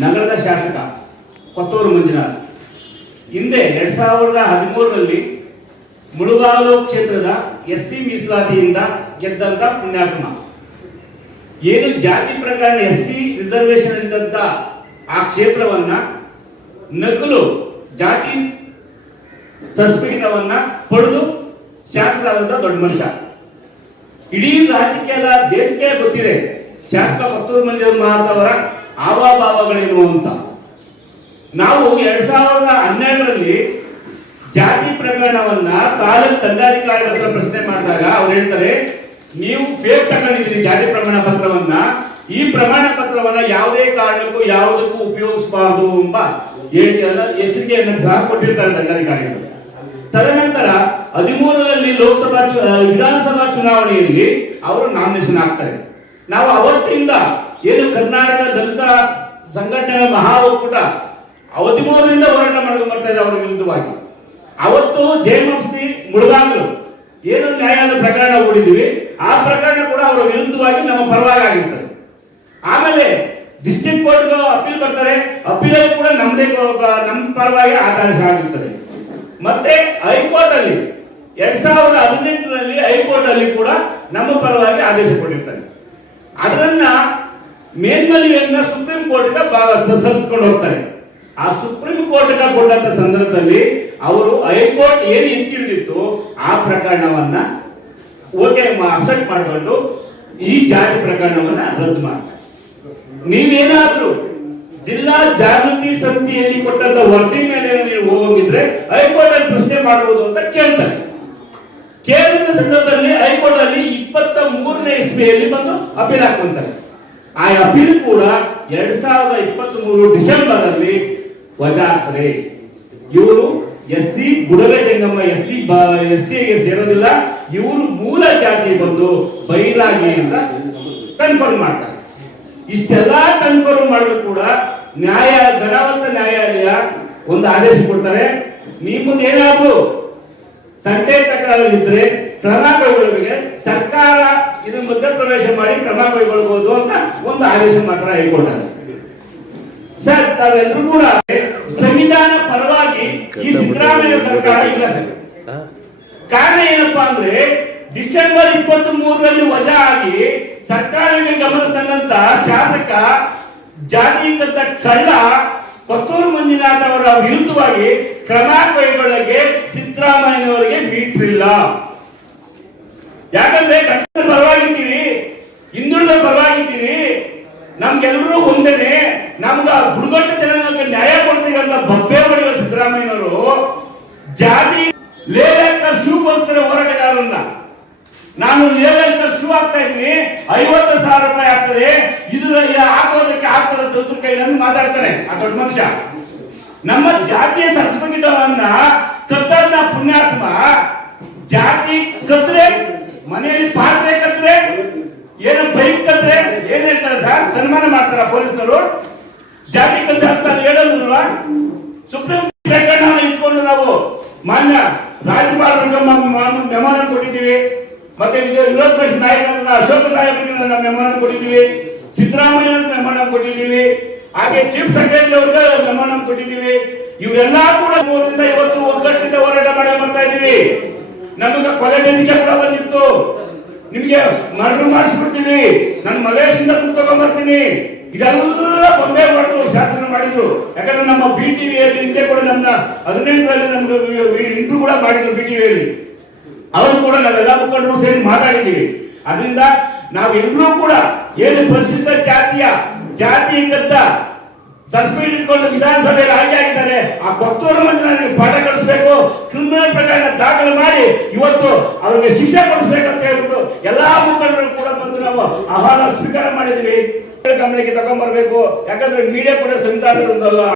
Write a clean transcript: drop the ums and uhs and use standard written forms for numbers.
ನಗರದ ಶಾಸಕ ಕೊತ್ತೂರು ಮಂಜುನಾಥ್ ಹಿಂದೆ 2013ರಲ್ಲಿ ಮುಳುಬಾಗಿಲು ಕ್ಷೇತ್ರದ ಎಸ್ಸಿ ಮೀಸಲಾತಿಯಿಂದ ಗೆದ್ದಂತ ಪುಣ್ಯಾತ್ಮ. ಏನು ಜಾತಿ ಪ್ರಕರಣ ಎಸ್ಸಿ ರಿಸರ್ವೇಶನ್ ಇದ್ದಂತ ಆ ಕ್ಷೇತ್ರವನ್ನ ನಕಲು ಜಾತಿ ಸರ್ಟಿಫಿಕೇಟ್ ಪಡೆದು ಶಾಸಕರಾದಂತ ದೊಡ್ಡ ಮನುಷ್ಯ. ಇಡೀ ರಾಜ್ಯಕ್ಕೆ ಅಲ್ಲ ದೇಶಕ್ಕೆ ಗೊತ್ತಿದೆ ಶಾಸಕ ಕೊತ್ತೂರು ಮಂಜುನಾಥ್ ಅವರ ಹಾವಭಾವಗಳೇನು ಅಂತ. ನಾವು 2012ರಲ್ಲಿ ಜಾತಿ ಪ್ರಕರಣವನ್ನ ತಾಲೂಕು ದಂಡಾಧಿಕಾರಿ ಹತ್ರ ಪ್ರಶ್ನೆ ಮಾಡಿದಾಗ ಅವ್ರು ಹೇಳ್ತಾರೆ, ನೀವು ಫೇಕ್ ತಗೊಂಡಿದ್ದೀರಿ ಜಾತಿ ಪ್ರಮಾಣ ಪತ್ರವನ್ನ, ಈ ಪ್ರಮಾಣ ಪತ್ರವನ್ನ ಯಾವುದೇ ಕಾರಣಕ್ಕೂ ಯಾವುದಕ್ಕೂ ಉಪಯೋಗಿಸಬಾರದು ಎಂಬ ಎಚ್ಚರಿಕೆಯನ್ನು ಸಹ ಕೊಟ್ಟಿರ್ತಾರೆ ದಂಡಾಧಿಕಾರಿಗಳು. ತದನಂತರ 13ರಲ್ಲಿ ವಿಧಾನಸಭಾ ಚುನಾವಣೆಯಲ್ಲಿ ಅವರು ನಾಮಿನೇಷನ್ ಆಗ್ತಾರೆ. ನಾವು ಅವತ್ತಿಂದ ಏನು ಕರ್ನಾಟಕ ದಲಿತ ಸಂಘಟನೆ ಮಹಾ ಒಕ್ಕೂಟ 13ರಿಂದ ಹೋರಾಟ ಮಾಡ್ಕೊಂಡು ಬರ್ತಾ ಇದೆ ಅವರ ವಿರುದ್ಧವಾಗಿ. ಅವತ್ತು ಜಯವಂಶಿ ಮುಳುಬಾಗಿಲು ಏನು ನ್ಯಾಯಾಲಯದ ಪ್ರಕರಣ ಹೂಡಿದ್ವಿ, ಆ ಪ್ರಕರಣ ಕೂಡ ಅವರ ವಿರುದ್ಧವಾಗಿ ನಮ್ಮ ಪರವಾಗಿ ಆಗಿರ್ತದೆ. ಆಮೇಲೆ ಡಿಸ್ಟ್ರಿಕ್ಟ್ ಕೋರ್ಟ್ ಅಪೀಲ್ ಬರ್ತಾರೆ, ಅಪೀಲ್ ಕೂಡ ನಮ್ಮ ಪರವಾಗಿ ಆದೇಶ ಆಗಿರ್ತದೆ. ಮತ್ತೆ ಹೈಕೋರ್ಟ್ ಅಲ್ಲಿ 2018ರಲ್ಲಿ ಹೈಕೋರ್ಟ್ ಅಲ್ಲಿ ಕೂಡ ನಮ್ಮ ಪರವಾಗಿ ಆದೇಶ ಕೊಟ್ಟಿರ್ತಾರೆ. ಅದನ್ನ ಮೇಲ್ಮನವಿಯನ್ನ ಸುಪ್ರೀಂ ಕೋರ್ಟ್ಗೆ ಸಲ್ಲಿಸಿಕೊಂಡು ಹೋಗ್ತಾರೆ. ಆ ಸುಪ್ರೀಂ ಕೋರ್ಟ್ಗೆ ಕೊಟ್ಟಂತ ಸಂದರ್ಭದಲ್ಲಿ ಅವರು ಹೈಕೋರ್ಟ್ ಏನು ಎತ್ತಿಡಿದಿತ್ತು ಆ ಪ್ರಕರಣವನ್ನ ಅಪ್ಸೆಟ್ ಮಾಡಿಕೊಂಡು ಈ ಜಾತಿ ಪ್ರಕರಣವನ್ನ ರದ್ದು ಮಾಡ್ತಾರೆ. ನೀವೇನಾದ್ರೂ ಜಿಲ್ಲಾ ಜಾಗೃತಿ ಸಮಿತಿಯಲ್ಲಿ ಕೊಟ್ಟಂತ ವರದಿ ಮೇಲೆ ನೀವು ಹೋಗಿದ್ರೆ ಹೈಕೋರ್ಟ್ ಅಲ್ಲಿ ಪ್ರಶ್ನೆ ಮಾಡಬಹುದು ಅಂತ ಕೇಳ್ತಾರೆ. ಕೇಳಿದ ಸಂದರ್ಭದಲ್ಲಿ ಹೈಕೋರ್ಟ್ ಅಲ್ಲಿ 23ನೇ ಇಸ್ವಿಯಲ್ಲಿ ಬಂದು ಅಪೀಲ್ ಹಾಕೊಂತಾರೆ. ಆ ಅಪೀಲ್ ಕೂಡ 2023 ಡಿಸೆಂಬರ್ ಅಲ್ಲಿ ವಜಾ ಆಗ್ತಾರೆ. ಇವರು ಎಸ್ಸಿ ಬುಡಗ ಜಂಗಮ್ಮ ಎಸ್ಸಿಗೆ ಸೇರೋದಿಲ್ಲ, ಇವರು ಮೂಲ ಜಾತಿ ಬಂದು ಬೈರಾಗಿ ಅಂತ ಕನ್ಫರ್ಮ್ ಮಾಡ್ತಾರೆ. ಇಷ್ಟೆಲ್ಲ ಕನ್ಫರ್ಮ್ ಮಾಡಿದ್ರು ಕೂಡ ಘನವಂತ ನ್ಯಾಯಾಲಯ ಒಂದು ಆದೇಶ ಕೊಡ್ತಾರೆ, ನೀವು ಏನಾದ್ರೂ ತಂಟೆ ತಕರಾರಿದ್ರೆ ಕ್ರಮ ಕೈಗೊಳ್ಳಬೇಕು, ಸರ್ಕಾರ ಇದನ್ನು ಮಧ್ಯಪ್ರವೇಶ ಮಾಡಿ ಕ್ರಮ ಕೈಗೊಳ್ಳಬಹುದು ಅಂತ ಒಂದು ಆದೇಶ ಮಾತ್ರ ಹೈಕೋರ್ಟ್ ಅಲ್ಲಿ. ಸರ್, ತಾವೆಲ್ಲರೂ ಕೂಡ ಸಂವಿಧಾನ ಪರವಾಗಿ ಈ ಸಿದ್ದರಾಮಯ್ಯ ಸರ್ಕಾರ ಇಲ್ಲ ಸರ್. ಕಾರಣ ಏನಪ್ಪಾ ಅಂದ್ರೆ ಡಿಸೆಂಬರ್ 23ರಲ್ಲಿ ವಜಾ ಆಗಿ ಸರ್ಕಾರಕ್ಕೆ ಗಮನ ತಂದಂತ ಶಾಸಕ ಜಾತಿಗತ ಕಳ್ಳ ಕೊತ್ತೂರು ಮಂಜುನಾಥ್ ಅವರ ವಿರುದ್ಧವಾಗಿ ಕ್ರಮ ಕೈಗೊಳ್ಳಕ್ಕೆ ಸಿದ್ದರಾಮಯ್ಯನವರಿಗೆ ಬಿಟ್ಟಿಲ್ಲ. ಯಾಕಂದ್ರೆ ಕನ್ನಡ ಪರವಾಗಿದ್ದೀರಿ, ಹಿಂದುಳಿದ ಪರವಾಗಿದ್ದೀರಿ, ನಮ್ಗೆಲ್ಲರೂ ಒಂದೇನೆ, ನಮ್ಗ ಬುಡಗಟ್ಟ ಜನಾಂಗಕ್ಕೆ ನ್ಯಾಯ ಕೊಡ್ತೀವಿ ಅಂತ ಬಬ್ಬೆ ಹೊಡೆಯುವ ಸಿದ್ದರಾಮಯ್ಯನವರು ಜಾತಿ ಲೇಖಕ ಶೂ ಗೋಸ್ಕರ ಹೋರಾಟಗಾರರನ್ನ ನಾನು ಲೇಖಕ ಶೂ ಆಗ್ತಾ ಇದ್ದೀನಿ, 50,000 ರೂಪಾಯಿ ಆಗ್ತದೆ, ಇದು ಹಾಕೋದಕ್ಕೆ ಆಗ್ತದೆ ದೊಡ್ಡ ಕೈ ನನ್ನ ಮಾತಾಡ್ತಾನೆ ಆ ದೊಡ್ಡ ಮನುಷ್ಯ. ನಮ್ಮ ಜಾತಿಯ ಸರ್ಟಿಫಿಕೇಟ್ ಅನ್ನ ಕತ್ತಂತ ಪುಣ್ಯಾತ್ಮ ಜಾತಿ ಕದ್ರೆ, ಮನೆಯಲ್ಲಿ ಪಾತ್ರೆ ಕದ್ರೆ, ಏನು ಬೈಕ್ ಕದ್ರೆ ಏನ್ ಹೇಳ್ತಾರೆ ಸರ್, ಸನ್ಮಾನ ಮಾಡ್ತಾರ ಪೊಲೀಸ್ನವರು? ಜಾತಿ ಕದ್ರೆ ಅಂತ ಹೇಳಲ್ವಾ? ಸುಪ್ರೀಂ ಪ್ರಕರಣ ಇಟ್ಕೊಂಡು ನಾವು ಮಾನ್ಯ ರಾಜ್ಯಪಾಲರಿಗೆ ಮೆಮೊನ ಕೊಟ್ಟಿದ್ದೀವಿ, ಮತ್ತೆ ವಿರೋಧ ಪಕ್ಷ ನಾಯಕರಾದ ಅಶೋಕ ಸಾಹೇಬರಿಗೆ ಮೆಮೊನ ಕೊಟ್ಟಿದ್ದೀವಿ, ಸಿದ್ದರಾಮಯ್ಯ ಮೆಮೊನ ಕೊಟ್ಟಿದ್ದೀವಿ, ಹಾಗೆ ಚೀಫ್ ಸೆಕ್ರೆಟರಿ ಅವ್ರಿಗೆ ಮೆಮೊನ ಕೊಟ್ಟಿದ್ದೀವಿ. ಇವರೆಲ್ಲ ಕೂಡ ಇವತ್ತು ಒಗ್ಗಟ್ಟಿನಿಂದ ಹೋರಾಟ ಮಾಡಿ ಬರ್ತಾ ಇದ್ದೀವಿ. ನಮಗೆ ಕೊಲೆ ಬೆಂಕಿಗೆ ಕೂಡ ಬಂದಿತ್ತು, ನಿಮ್ಗೆ ಮರ್ಡರ್ ಮಾಡಿಸ್ಬಿಡ್ತೀವಿ, ನಾನು ಮಲೇಷಿಯಿಂದ ತಗೊಂಡ್ಬರ್ತೀನಿ, ಇದೆಲ್ಲ ಬೊಂಬೆ ಹೊಡೆದು ಶಾಸನ ಮಾಡಿದ್ರು. ಯಾಕಂದ್ರೆ ನಮ್ಮ BTVಯಲ್ಲಿ ಹಿಂದೆ ಕೂಡ ನಮ್ಮ 18ರಲ್ಲಿ ನಮ್ಗೆ ಇಂಟ್ರೂ ಕೂಡ ಮಾಡಿದ್ರು BTVಯಲ್ಲಿ. ಅವರು ಕೂಡ ನಾವೆಲ್ಲ ಮುಖಂಡರು ಸೇರಿ ಮಾತಾಡಿದ್ದೀವಿ. ಅದರಿಂದ ನಾವೆಲ್ಲರೂ ಕೂಡ ಏನು ಪರಿಶಿಷ್ಟ ಜಾತಿ ಕದ್ದ ಸರ್ಟಿಫಿಕೇಟ್ ಇಟ್ಕೊಂಡು ವಿಧಾನಸಭೆಯಲ್ಲಿ ಆಯ್ಕೆ ಆಗಿದ್ದಾರೆ, ಆ ಕೊತ್ತೂರು ಮಂಜುನಾಥ್ಗೆ ಪಾಠ ಕಲಿಸಬೇಕು, ಕ್ರಿಮಿನಲ್ ಪ್ರಕರಣ ದಾಖಲು ಮಾಡಿ ಇವತ್ತು ಅವ್ರಿಗೆ ಶಿಕ್ಷೆ ಕೊಡಿಸ್ಬೇಕಂತ ಹೇಳ್ಬಿಟ್ಟು ಎಲ್ಲಾ ಮುಖಂಡರು ಕೂಡ ಬಂದು ನಾವು ಆಹ್ವಾನ ಸ್ವೀಕಾರ ಮಾಡಿದ್ವಿ. ಗಮನಕ್ಕೆ ತಗೊಂಡ್ಬರ್ಬೇಕು. ಯಾಕಂದ್ರೆ ಮೀಡಿಯಾ ಕೂಡ ಸಂವಿಧಾನದ